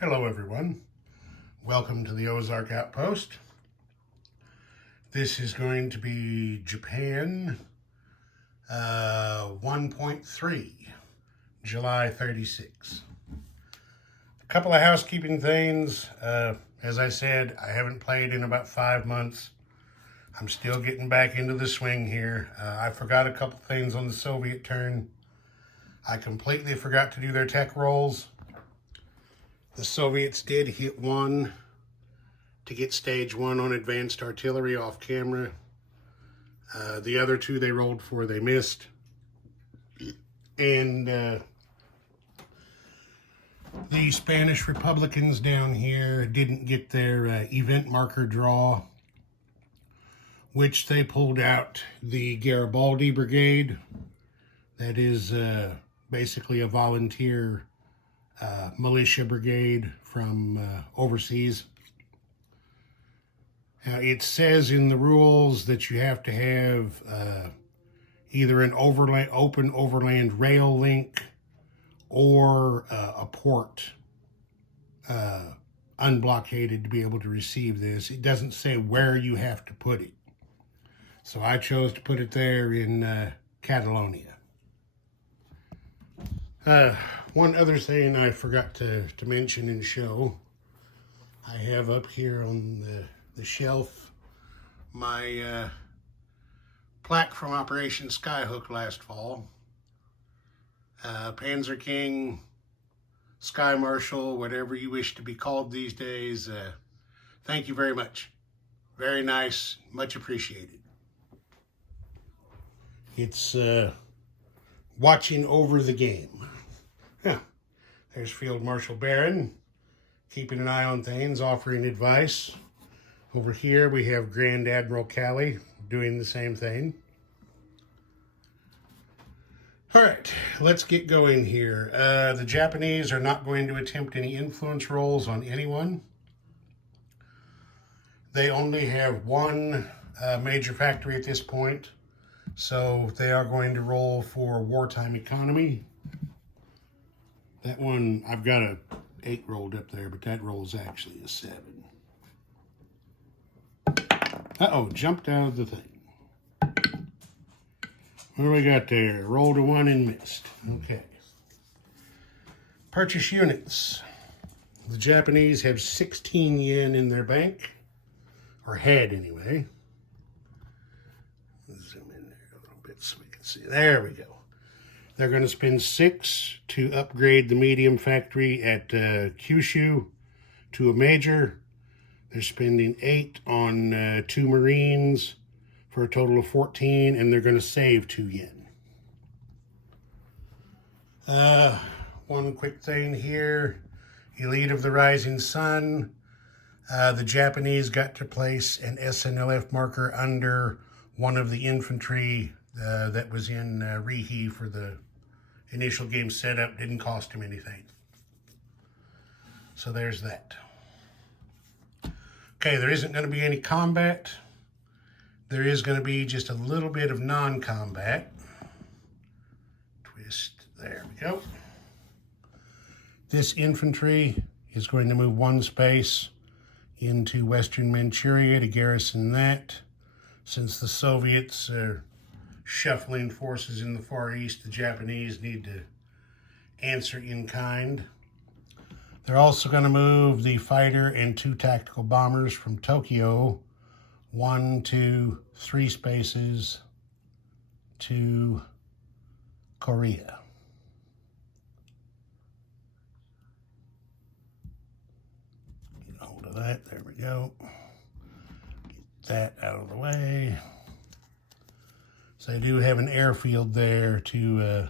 Hello everyone, welcome to the Ozark Outpost. This is going to be Japan 1.3, July 36. A couple of housekeeping things. As I said, I haven't played in about 5 months. I'm still getting back into the swing here. I forgot a couple things on the Soviet turn. I completely forgot to do their tech rolls. The Soviets did hit one to get stage 1 on advanced artillery off camera. The other two they rolled for, they missed. And the Spanish Republicans down here didn't get their event marker draw, which they pulled out the Garibaldi Brigade. That is basically a volunteer militia brigade from overseas. Now, it says in the rules that you have to have either an open overland rail link or a port unblockaded to be able to receive this. It doesn't say where you have to put it. So I chose to put it there in Catalonia. One other thing I forgot to mention and show, I have up here on the shelf my plaque from Operation Skyhook last fall. Panzer King, Sky Marshal, whatever you wish to be called these days, thank you very much. Very nice, much appreciated. It's watching over the game. Yeah. There's Field Marshal Barron, keeping an eye on things, offering advice. Over here we have Grand Admiral Calley doing the same thing. All right, let's get going here. The Japanese are not going to attempt any influence rolls on anyone. They only have one major factory at this point, so they are going to roll for wartime economy. That one, I've got a 8 rolled up there, but that roll is actually a 7. Uh-oh, jumped out of the thing. What do we got there? Rolled a 1 and missed. Okay. Purchase units. The Japanese have 16 yen in their bank, or had anyway. Zoom in there a little bit so we can see. There we go. They're going to spend 6 to upgrade the medium factory at Kyushu to a major. They're spending 8 on 2 Marines for a total of 14, and they're going to save 2 yen. One quick thing here. Elite of the Rising Sun. The Japanese got to place an SNLF marker under one of the infantry that was in Rihi for the initial game setup. Didn't cost him anything. So there's that. Okay, there isn't going to be any combat. There is going to be just a little bit of non-combat. Twist, there we go. This infantry is going to move 1 space into Western Manchuria to garrison that. Since the Soviets are shuffling forces in the Far East, the Japanese need to answer in kind. They're also going to move the fighter and 2 tactical bombers from Tokyo 1, 2, 3 spaces to Korea. Get a hold of that. There we go. Get that out of the way. So they do have an airfield there to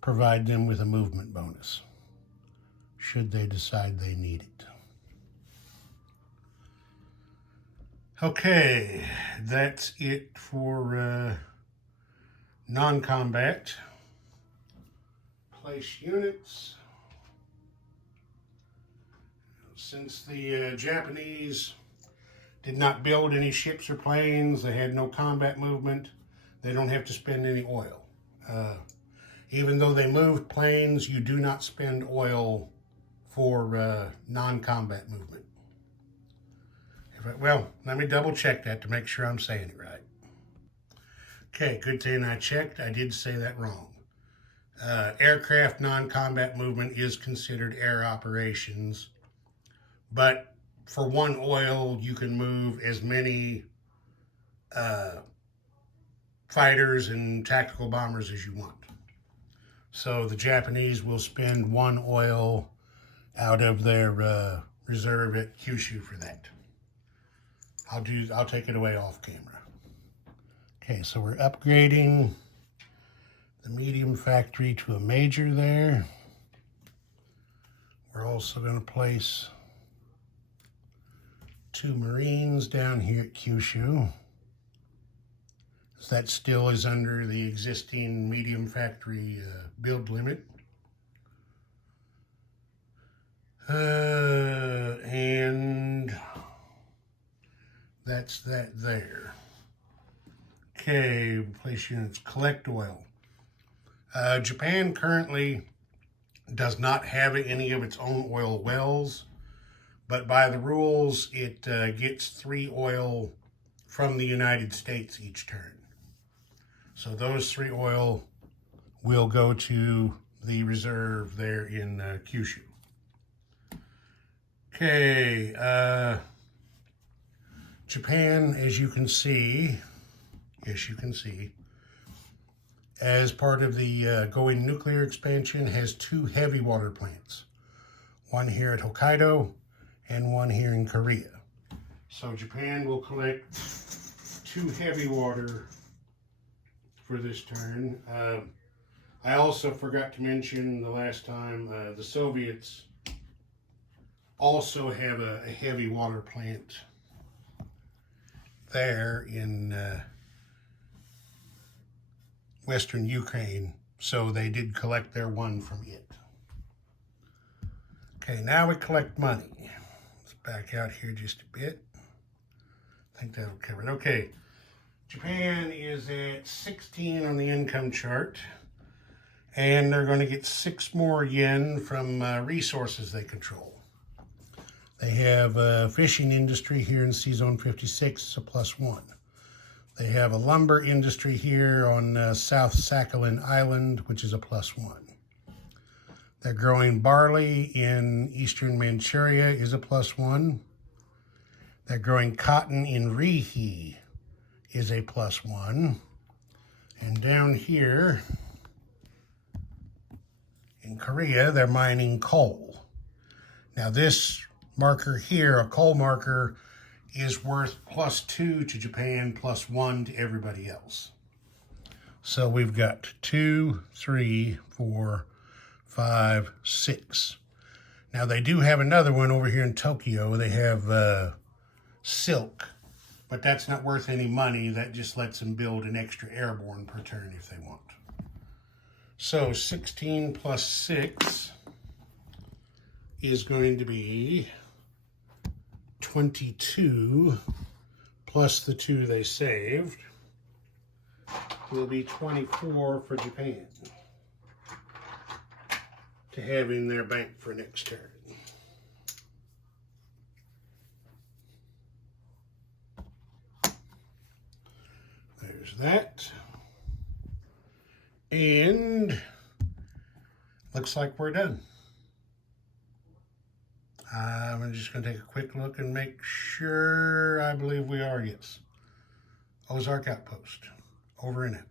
provide them with a movement bonus, should they decide they need it. Okay, that's it for non-combat. Place units. Since the Japanese did not build any ships or planes, they had no combat movement, they don't have to spend any oil. Even though they moved planes, you do not spend oil for non-combat movement. Well, let me double check that to make sure I'm saying it right. Okay, good thing I checked. I did say that wrong. Aircraft non-combat movement is considered air operations, but for one oil, you can move as many fighters and tactical bombers as you want. So the Japanese will spend one oil out of their reserve at Kyushu for that. I'll take it away off camera. Okay, so we're upgrading the medium factory to a major there. We're also going to place 2 Marines down here at Kyushu. So that still is under the existing medium factory build limit. And that's that there. Okay, place units, collect oil. Japan currently does not have any of its own oil wells, but by the rules, it gets 3 oil from the United States each turn. So those 3 oil will go to the reserve there in Kyushu. Okay, Japan, as you can see, as part of the going nuclear expansion, has 2 heavy water plants. One here at Hokkaido and one here in Korea. So Japan will collect 2 heavy water for this turn. I also forgot to mention the last time, the Soviets also have a heavy water plant there in Western Ukraine, so they did collect their one from it. Okay, now we collect money. Let's back out here just a bit. I think that'll cover it. Okay, Japan is at 16 on the income chart, and they're going to get 6 more yen from resources they control. They have a fishing industry here in C-Zone 56, it's a +1. They have a lumber industry here on South Sakhalin Island, which is a +1. They're growing barley in eastern Manchuria is a +1. They're growing cotton in Rihe is a +1. And down here in Korea, they're mining coal. Now this marker here, a coal marker, is worth +2 to Japan, +1 to everybody else. So we've got 2, 3, 4, 5, 6. Now they do have another one over here in Tokyo. They have silk, but that's not worth any money. That just lets them build an extra airborne per turn if they want. So 16 plus 6 is going to be 22 plus the 2 they saved will be 24 for Japan to have in their bank for next turn. There's that. And looks like we're done. I'm just going to take a quick look and make sure. I believe we are, yes. Ozark Outpost. Over and out.